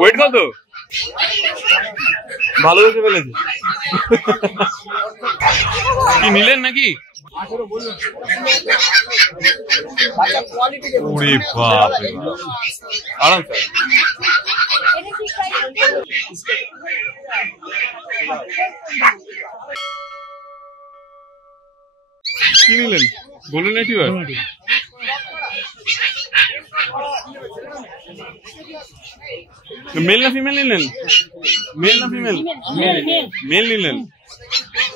Wait কত? ভালো হয়েছে ফেলেছে। কি নিলেন নাকি? ওরে বাপ রে বাপ, আরাম স্যার। কি নিলেন গোল্ডেন রিট্রিভার? মেল না ফিমেল নিলেন? মেল না ফিমেল? মেল নিলেন।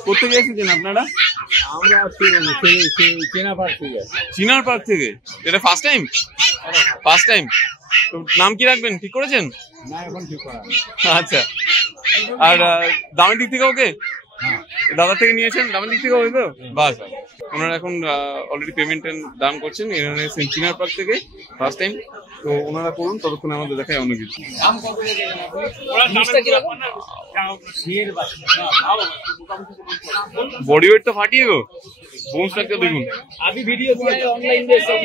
কোথেকে এসেছেন আপনারা? আমরা চিনার পার্ক থেকে। এটা ফার্স্ট টাইম? First time. তো নাম কি রাখবেন ঠিক করেছেন? না, এখন ঠিক করা। আচ্ছা, আর দামের দিক থেকে ওকে? দাদার থেকে নিয়েছেন, দামের দিক থেকে ওকে তো? বাস, ওনারা এখন অলরেডি পেমেন্ট দাম করছেন। এখানে চিনার পার্ক থেকে ফার্স্ট টাইম। তো ওনারা করুন, ততক্ষণ আমাদের দেখায় অন্য কিছু। বডি ওয়েট তো ফাটিয়ে গো, বোন স্ট্রাকচার দেখুন। अभी वीडियो किया है ऑनलाइन में सब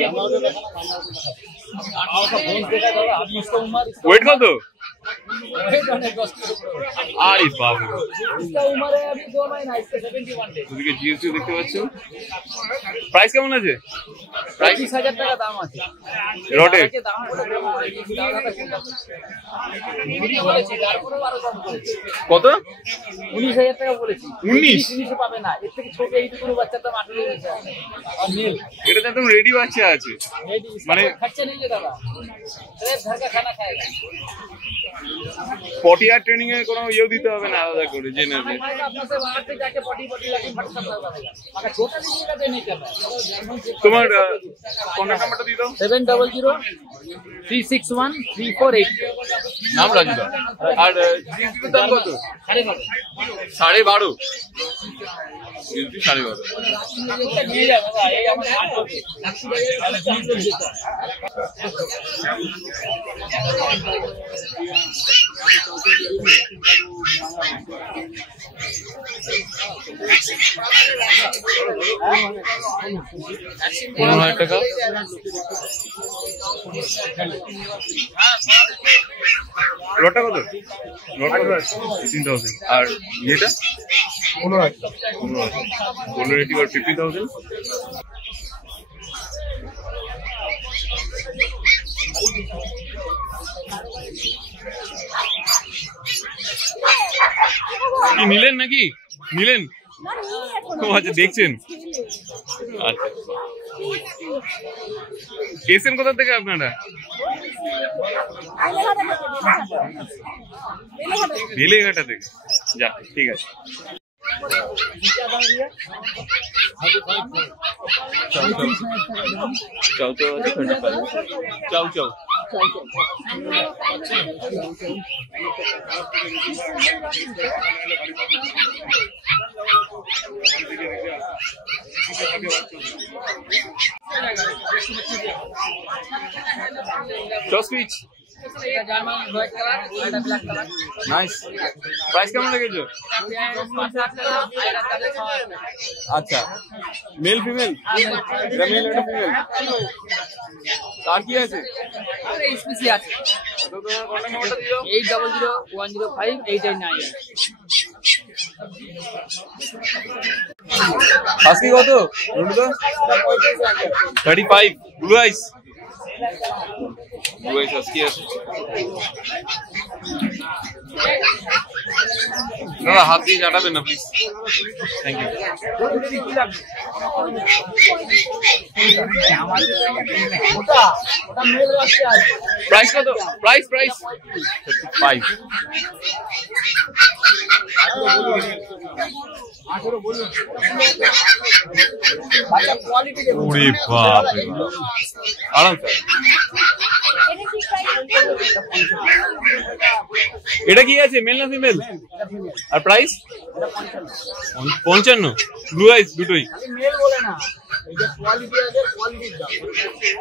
अभी इसका उम्र ওয়েট কত? अरे बाप रे, इसका उम्र है अभी 2 महीना, इसका 71 डे। ওদিকে জিএসটি দেখতে পাচ্ছেন। প্রাইস কেমন আছে? প্রাইস 25000 টাকা দাম আছে রডে। কত? 19000 টাকা বলেছি। 19 পাবে না, এর থেকে ছোট এইটুকু বাচ্চার দাম 18000 আর নীল এটা তো একদম রেডি বাচ্চা আছে, মানে খরচা नहीं है दादा, सिर्फ घर का खाना खाएगा। পটি আর ট্রেনিং এ কোনো ইয়ে দিতে হবে না আলাদা করে, জেনে নেবে। अपना से वहां से जाके पटी लाके फट सकता है, मगर छोटा लीजिएगा तो नहीं करना। তোমার কন্টাক্ট নাম্বারটা দিয়ে দাও। 7003613488। নাম রাজুদা। আর জিএসটি দাম কত? 12.5। জিএসটি 12.5। নিয়ে যাও বাবা, এই আমার হাত হবে। টাকা। লটটা কত? লটটা 15,000। আর ইয়েটা 15,000। Golden retriever 50,000। কি নিলেন নাকি? নিলেন? ও আচ্ছা, দেখছেন। আচ্ছা, এসেন কোথা থেকে আপনারা? বেলেঘাটা থেকে। যাক, ঠিক আছে। চাও তো আছে 35। চাও চাও। Speech nice. প্রাইস কেমন লেগেছে? আচ্ছা, মেল ফিমেল? এটা মেল, এটা ফিমেল। তার কি আছে? স্পিসি আছে। তো তোমার কন্টাক্ট নাম্বারটা দিও। 8001058889। আজকে কত রুডুদা? 35। ব্লু আইস, ব্লু আইস আজকে আছে। দাদা হাত দিয়ে চাটাবেন না প্লিজ, থ্যাংক ইউ। প্রাইস কত? প্রাইস 35। ওরে বাপ রে বাপ, আরাম স্যার। এটা কি আছে, মেল না ফিমেল? আর প্রাইস? 55। ব্লু আইস দুটোই।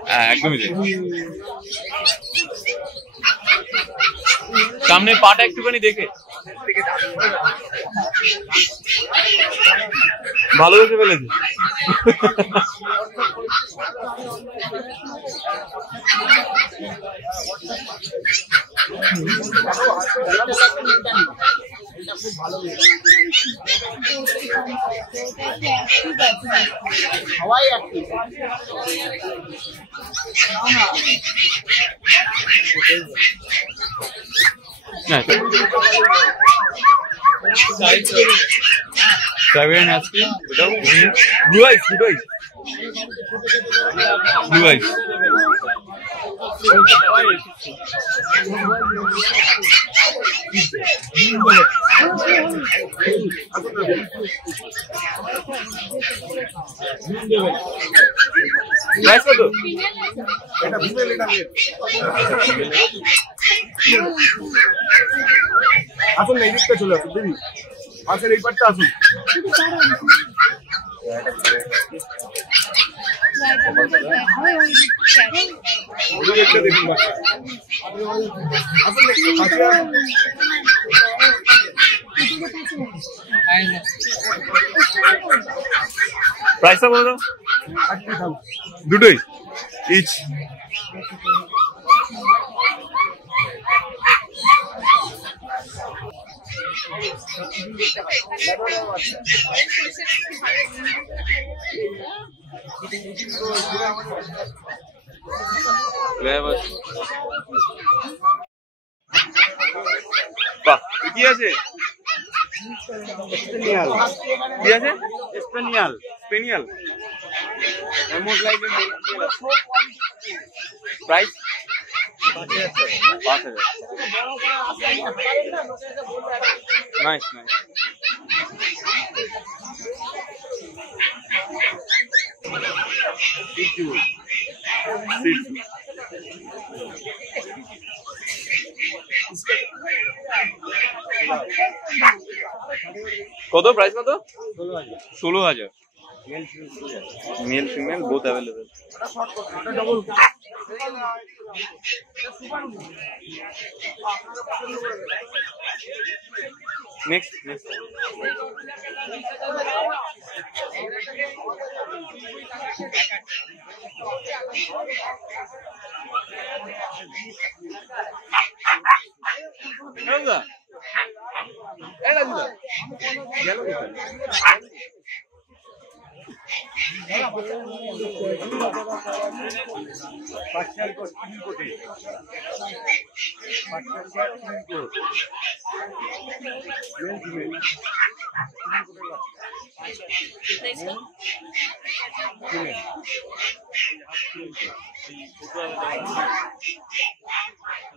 হ্যাঁ, একদমই তাই। সামনে পাটা একটুখানি দেখে ভালো হয়েছে ফেলেছে। সবাই active. Siberian Husky without blue eyes. Blue eyes. Price কত? এটা ফিমেল, এটা মেল। আসুন এই দিকটা চলে আসুন দিদি, পাশের এই পাটটা আসুন। ওই একটা দেখুন বাচ্চা, আসুন দেখুন পাশে আসুন। প্রাইসটা বলো তো? 30,000 দুটোই ইচ। বাহ, কি আছে? স্পেনিয়াল, কি আছে? স্পেনিয়াল, স্পেনিয়াল। এমন লাইক প্রাইস 5,000। Nice nice. কত প্রাইস কত? 16,000। Male female both available. Next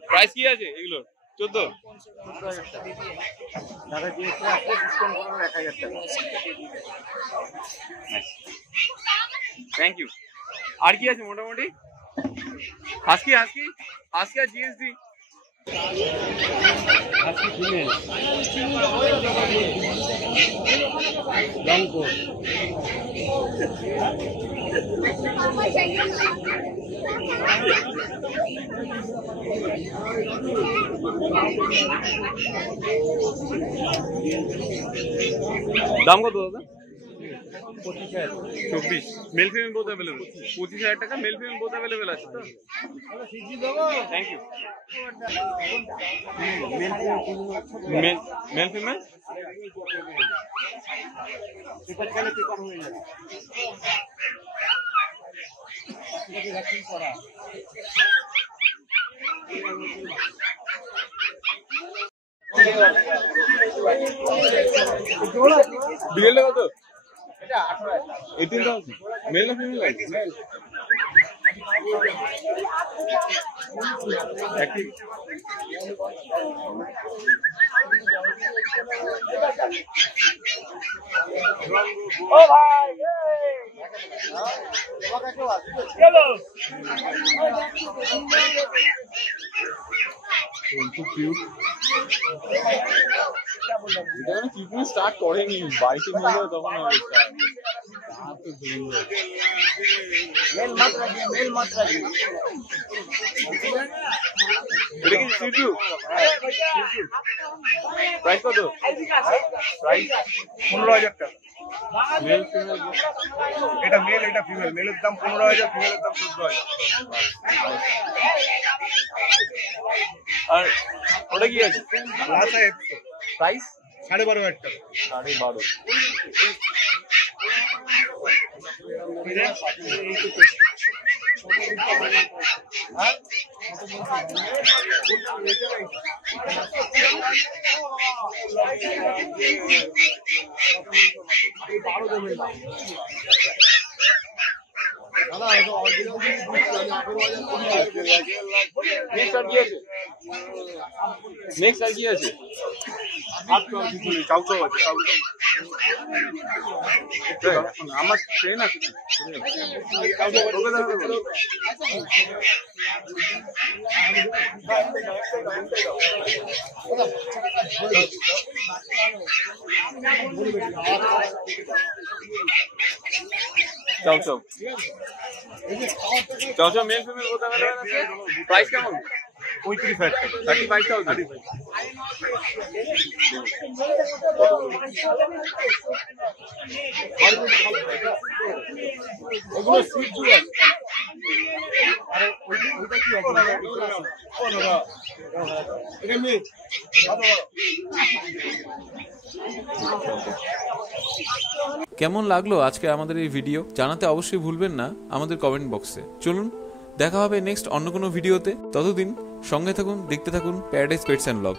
price কি আছে এগুলোর? 14। Thank you. আর কি আছে মোটামুটি? হাস্কি আর GSD. Husky female, long coat, দাম কত দাদা? 25,000। 24। Male female both available. 25,000 টাকা মেল ফিমেল বোথ অ্যাভেলেবল আছে তো? Thank you. Male female paper চাইলে পেপার হয়ে যাবে। বিলের কত? 18,000। মেল না ফিমেল লাগে? একই। ও ভাই চলো ট্রিটমেন্ট স্টার্ট করেনি, বাড়িতে নিয়ে যাবে তখন হবে। मेल मत रखिए, मेल मत रखिए। এটা কি সিজু? প্রাইস কত? প্রাইস 15,000 টাকা। মেল ফিমেল এটা মেল, এটা ফিমেল। মেলের দাম 15,000, ফিমেলের দাম 14,000। আর ওটা কি আছে? লাসা এক্সো প্রাইস 12,500 টাকা। 12.5। নেক্সট আর কি আছে? নেক্সট আর কি আছে? চাউচাউ আছে, চাউচাউ। আমার ট্রেন আছে না? চাউচাউ চাউচাউ মেল ফিমেল কোথা আছে? প্রাইস কেমন? 35,000 টাকা। 35,000। ওগুলো সিজু আছে। আরে ওইটা কি আছে? এটা মেয়ে। কেমন লাগলো আজকে আমাদের এই ভিডিও জানাতে অবশ্যই ভুলবেন না আমাদের কমেন্ট বক্সে। চলুন দেখা হবে নেক্সট অন্য কোনো ভিডিওতে। ততদিন সঙ্গে থাকুন, দেখতে থাকুন প্যারাডাইস পেটস অ্যান্ড ব্লগ।